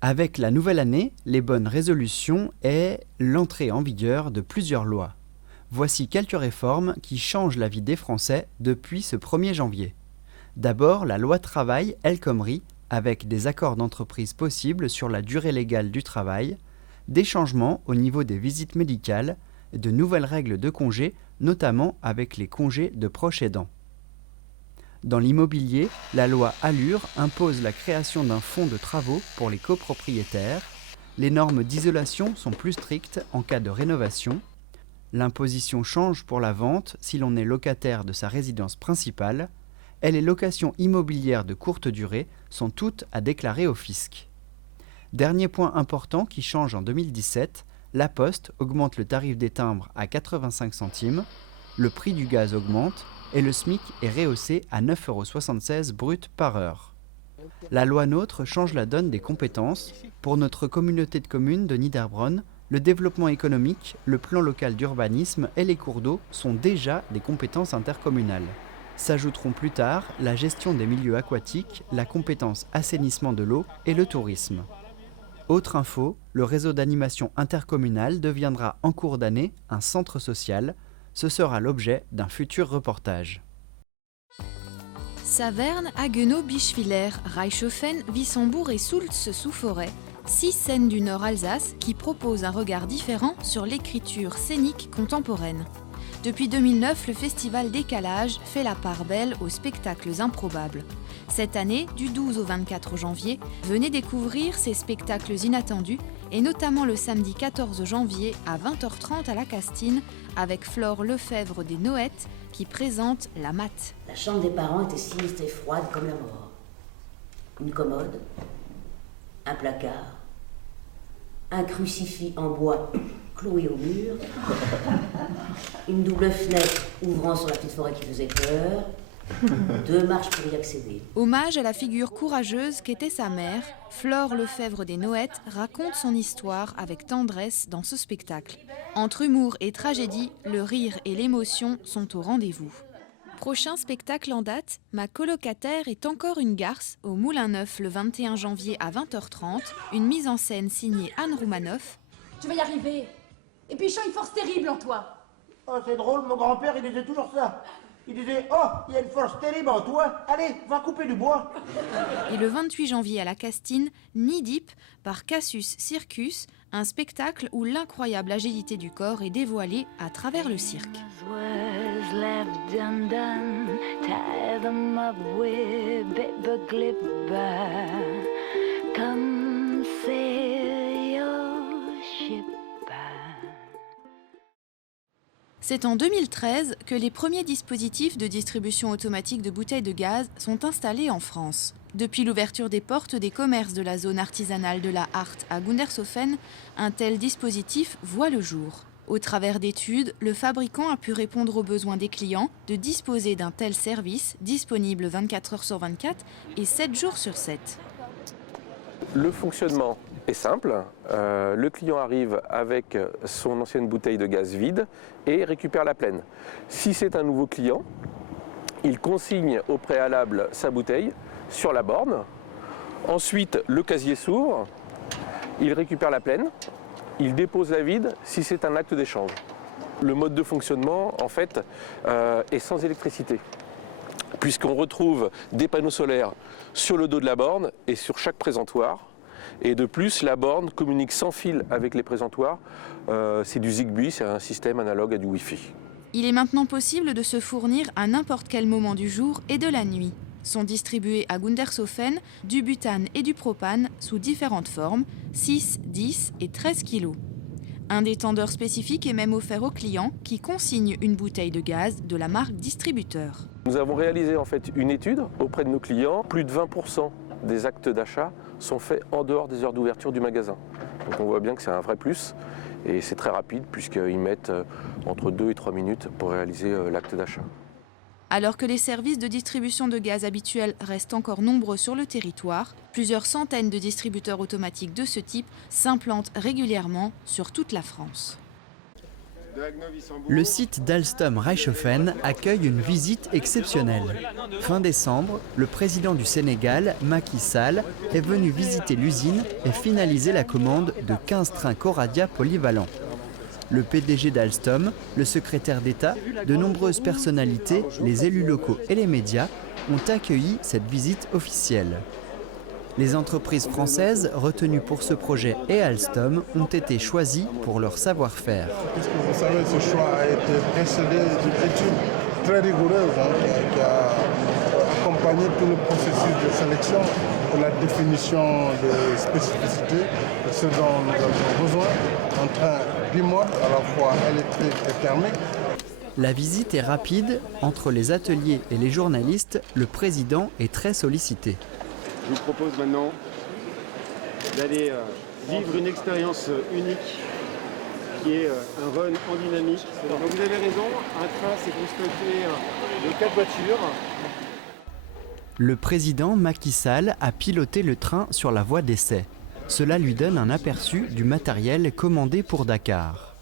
Avec la nouvelle année, les bonnes résolutions est l'entrée en vigueur de plusieurs lois. Voici quelques réformes qui changent la vie des Français depuis ce 1er janvier. D'abord, la loi travail El Khomri, avec des accords d'entreprise possibles sur la durée légale du travail, des changements au niveau des visites médicales, de nouvelles règles de congés, notamment avec les congés de proches aidants. Dans l'immobilier, la loi Allure impose la création d'un fonds de travaux pour les copropriétaires. Les normes d'isolation sont plus strictes en cas de rénovation. L'imposition change pour la vente si l'on est locataire de sa résidence principale. Et les locations immobilières de courte durée sont toutes à déclarer au fisc. Dernier point important qui change en 2017, La Poste augmente le tarif des timbres à 85 centimes, le prix du gaz augmente et le SMIC est rehaussé à 9,76 € brut par heure. La loi NOTRe change la donne des compétences. Pour notre communauté de communes de Niederbronn, le développement économique, le plan local d'urbanisme et les cours d'eau sont déjà des compétences intercommunales. S'ajouteront plus tard la gestion des milieux aquatiques, la compétence assainissement de l'eau et le tourisme. Autre info, le réseau d'animation intercommunal deviendra en cours d'année un centre social. Ce sera l'objet d'un futur reportage. Saverne, Haguenau, Bischwiller, Reichshofen, Wissembourg et Soultz-sous-Forêt, 6 scènes du Nord Alsace qui proposent un regard différent sur l'écriture scénique contemporaine. Depuis 2009, le festival Décalage fait la part belle aux spectacles improbables. Cette année, du 12 au 24 janvier, venez découvrir ces spectacles inattendus et notamment le samedi 14 janvier à 20h30 à la Castine avec Flore Lefebvre des Noëttes qui présente La Matte. La chambre des parents était sinistre et froide comme la mort. Une commode, un placard, un crucifix en bois cloué au mur, une double fenêtre ouvrant sur la petite forêt qui faisait peur, 2 marches pour y accéder. Hommage à la figure courageuse qu'était sa mère, Flore Lefebvre des Noëttes raconte son histoire avec tendresse dans ce spectacle. Entre humour et tragédie, le rire et l'émotion sont au rendez-vous. Prochain spectacle en date, Ma colocataire est encore une garce au Moulin Neuf le 21 janvier à 20h30, une mise en scène signée Anne Roumanoff. Tu vas y arriver. Et puis, je sens une force terrible en toi. Oh, c'est drôle, mon grand-père, il disait toujours ça. Il disait, oh, il y a une force terrible en toi. Allez, va couper du bois. Et le 28 janvier à la Castine, Nidip par Cassius Circus, un spectacle où l'incroyable agilité du corps est dévoilée à travers le cirque. C'est en 2013 que les premiers dispositifs de distribution automatique de bouteilles de gaz sont installés en France. Depuis l'ouverture des portes des commerces de la zone artisanale de la Hart à Gundershofen, un tel dispositif voit le jour. Au travers d'études, le fabricant a pu répondre aux besoins des clients de disposer d'un tel service disponible 24 heures sur 24 et 7 jours sur 7. Le fonctionnement est simple. Le client arrive avec son ancienne bouteille de gaz vide et récupère la pleine. Si c'est un nouveau client, il consigne au préalable sa bouteille sur la borne. Ensuite, le casier s'ouvre, il récupère la pleine, il dépose la vide si c'est un acte d'échange. Le mode de fonctionnement, en fait, est sans électricité, puisqu'on retrouve des panneaux solaires sur le dos de la borne et sur chaque présentoir. Et de plus, la borne communique sans fil avec les présentoirs. C'est du Zigbee, c'est un système analogue à du Wi-Fi. Il est maintenant possible de se fournir à n'importe quel moment du jour et de la nuit. Sont distribués à Gundershofen du butane et du propane sous différentes formes, 6, 10 et 13 kg. Un détendeur spécifique est même offert aux clients qui consignent une bouteille de gaz de la marque distributeur. Nous avons réalisé en fait une étude auprès de nos clients. Plus de 20% des actes d'achat sont faits en dehors des heures d'ouverture du magasin. Donc on voit bien que c'est un vrai plus et c'est très rapide puisqu'ils mettent entre 2 et 3 minutes pour réaliser l'acte d'achat. Alors que les services de distribution de gaz habituels restent encore nombreux sur le territoire, plusieurs centaines de distributeurs automatiques de ce type s'implantent régulièrement sur toute la France. Le site d'Alstom Reichshoffen accueille une visite exceptionnelle. Fin décembre, le président du Sénégal, Macky Sall, est venu visiter l'usine et finaliser la commande de 15 trains Coradia polyvalents. Le PDG d'Alstom, le secrétaire d'État, de nombreuses personnalités, les élus locaux et les médias ont accueilli cette visite officielle. Les entreprises françaises retenues pour ce projet et Alstom ont été choisies pour leur savoir-faire. Puisque vous savez, ce choix a été précédé d'une étude très rigoureuse qui a accompagné tout le processus de sélection pour la définition des spécificités de ce dont nous avons besoin, un train bimode à la fois électrique et thermique. La visite est rapide. Entre les ateliers et les journalistes, le président est très sollicité. Je vous propose maintenant d'aller vivre une expérience unique qui est un run en dynamique. Donc vous avez raison, un train c'est constitué de 4 voitures. Le président Macky Sall a piloté le train sur la voie d'essai. Cela lui donne un aperçu du matériel commandé pour Dakar.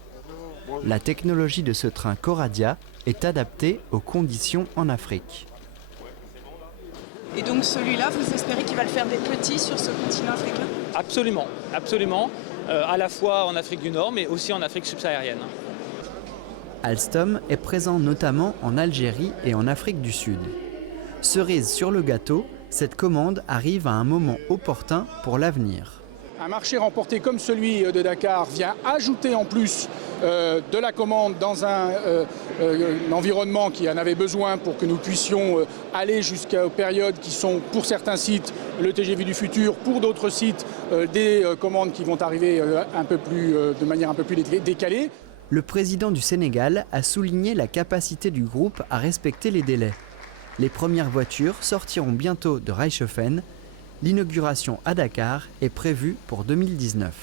La technologie de ce train Coradia est adaptée aux conditions en Afrique. Et donc celui-là, vous espérez qu'il va le faire des petits sur ce continent africain? Absolument, absolument. À la fois en Afrique du Nord, mais aussi en Afrique subsaharienne. Alstom est présent notamment en Algérie et en Afrique du Sud. Cerise sur le gâteau, cette commande arrive à un moment opportun pour l'avenir. Un marché remporté comme celui de Dakar vient ajouter en plus de la commande dans un environnement qui en avait besoin pour que nous puissions aller jusqu'aux périodes qui sont pour certains sites le TGV du futur, pour d'autres sites des commandes qui vont arriver de manière un peu plus décalée. Le président du Sénégal a souligné la capacité du groupe à respecter les délais. Les premières voitures sortiront bientôt de Reichshoffen. L'inauguration à Dakar est prévue pour 2019.